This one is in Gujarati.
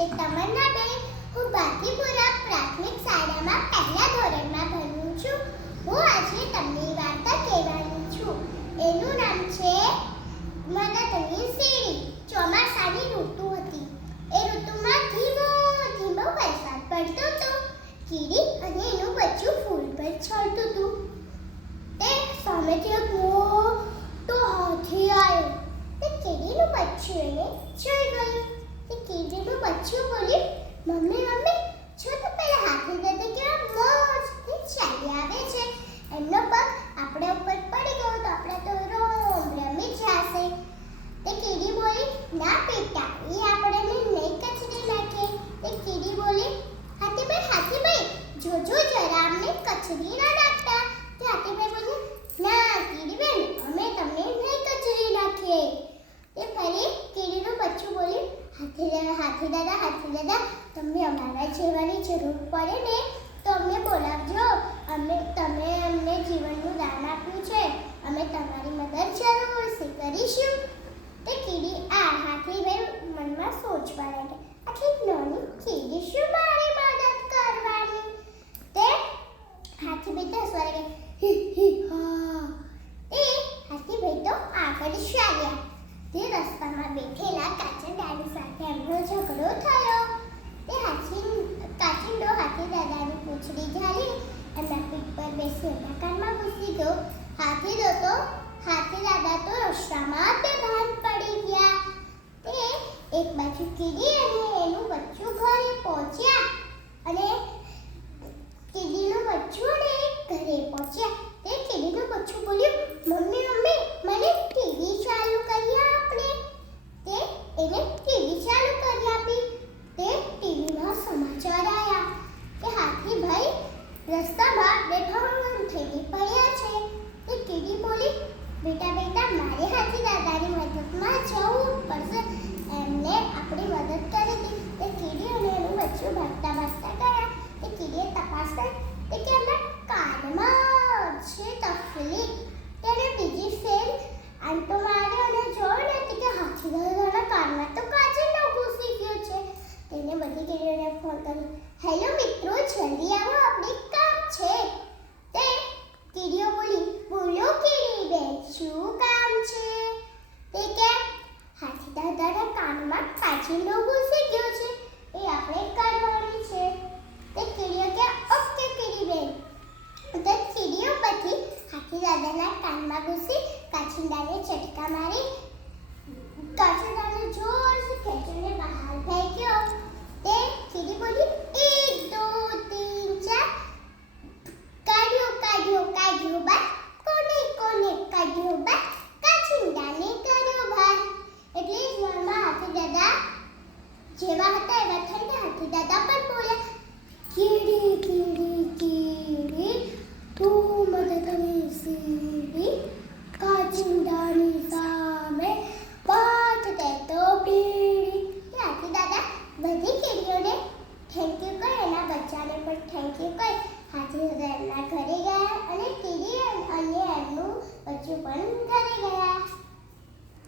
છે તમન્નાબેન હું બાકીપુરા પ્રાથમિક શાળામાં પહેલા ધોરણમાં ભણું છું. હું આજે તમને વાર્તા કહેવાની છું. એનું નામ છે મદદની સીડી ચોમાસાની ઋતુ હતી. એ ઋતુમાં ધીમો ધીમો વરસાદ પડતો હતો. કીડી અને એનું બચ્ચું ફૂલ પર ચડતું હતું. તે સામેથી એક મોટો હાથી આવ્યો. તે કીડીનું બચ્ચું એને ચડી ગયું. કીડીનું બચ્ચું બોલ્યું, મમ્મી મમ્મી, જો તો પેલા હાથી દાદા કેવા મસ્ત ચાલી આવે છે. એમનો પગ આપણા ઉપર પડી ગયો તો આપણે તો રોમ રમી જશે. તે કીડી બોલી, ના બેટા, એ આપણને નહીં કચરી નાખે તે કીડી બોલી હાથીભાઈ હાથીભાઈ જોજો જરા અમને કચડી ના નાખતા તે હાથીભાઈ બોલી ના કીડીબેન અમે તમને નહીં કચરી નાખીએ તે ફરી કીડીનું બચ્ચું બોલ્યું હાથી દાદા હાથી દાદા હાથી દાદા તમને અમારા જેવાની જરૂર પડે ને તો અમને બોલાવજો. અમે તમે અમને જીવનનું દાન આપ્યું છે. બેસ્યો મકાનમાં ઘૂસી ગયો. હાથી દોતો હાથી દાદા તો રસ્તામાં જ ભાન પડી ગયા. તે એક બાજુ કીડી અને એનું બચ્ચું ઘરે પહોંચ્યા. અને કીડીનું બચ્ચું અને ઘરે પહોંચ્યા. રસ્તામાં બે ભાવન થઈને પડ્યા છે. એ કીડી બોલી, બેટા બેટા, મારે હાથી દાદાની મદદમાં જવું પડશે. એમને આપણી મદદ કરી હતી. તે કીડી અને એનું બચ્ચું ભાગતા ભાગતા ગયા. એ કીડીએ તપાસ કરી. તે કે એમના કાનમાં છે તકલીફ તેને બીજી ફેલ આમ તો મારે અને જોયું ને કે, હાથી દાદાના કાનમાં તો કાચેલો ઘૂસી ગયો છે. તેને બધી કીડીઓને ફોન કર્યો. હેલો મિત્રો, જલ્દી આવો, આપણે గదల కన్మగుసి కచిందని చెట్క మరి కచడని జోర్సి కెచడి బహాల్